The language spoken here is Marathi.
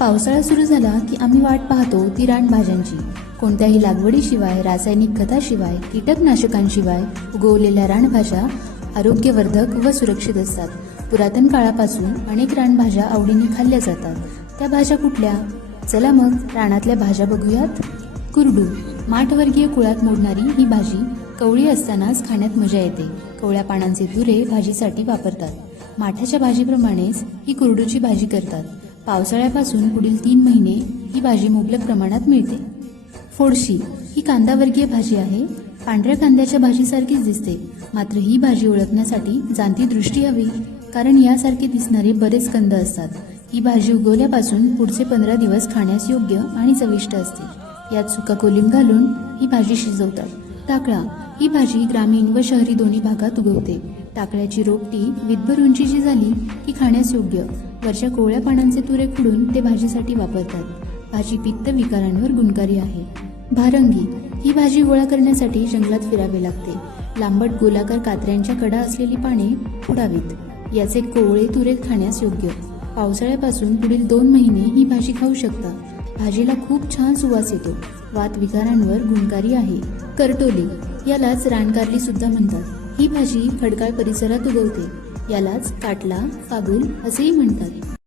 पावसाळा सुरू झाला की आम्ही वाट पाहतो ती रानभाज्यांची कोणत्याही लागवडीशिवाय रासायनिक खताशिवाय कीटकनाशकांशिवाय उगवलेल्या रानभाज्या आरोग्यवर्धक व सुरक्षित असतात. पुरातन काळापासून अनेक रानभाज्या आवडीने खाल्ल्या जातात. त्या भाज्या कुठल्या? चला मग रानातल्या भाज्या बघूयात. कुरडू माठवर्गीय कुळात मोडणारी ही भाजी कवळी असतानाच खाण्यात मजा येते. कवळ्या पानांचे तुरे भाजीसाठी वापरतात. माठाच्या भाजीप्रमाणेच ही कुरडूची भाजी करतात. पावसाळ्यापासून पुढील तीन महिने ही भाजी मुबलक प्रमाणात मिळते. फोडशी ही कांदावर्गीय भाजी आहे. पांढऱ्या कांद्याच्या भाजीसारखीच दिसते. मात्र ही भाजी ओळखण्यासाठी जाणती दृष्टी हवी कारण यासारखे दिसणारे बरेच कंद असतात. ही भाजी उगवल्यापासून पुढचे पंधरा दिवस खाण्यास योग्य आणि चविष्ट असते. यात सुका कोलिंब घालून ही भाजी शिजवतात. टाकळा ही भाजी ग्रामीण व शहरी दोन्ही भागात उगवते. टाकळ्याची रोपटी विदभर उंचीची झाली की खाण्यास योग्य. वरच्या कोवळ्या पानांचे तुरे खुडून ते भाजीसाठी वापरतात. भाजी पित्त विकारांवर गुणकारी आहे. भारंगी ही भाजी गोळा करण्यासाठी जंगलात फिरावे लागते. लांबट गोलाकार कात्र्यांच्या कडा असलेली पाने फुडावीत याचे कोवळे तुरे खाण्यास योग्य. पावसाळ्यापासून पुढील दोन महिने ही भाजी खाऊ शकता. भाजीला खूप छान सुवास येतो. वात विकारांवर गुणकारी आहे. करटोली यालाच रानकारली सुद्धा म्हणतात. ही भाजी खडकाळ परिसरात उगवते. यालाच काटला फागुल असेही म्हणतात.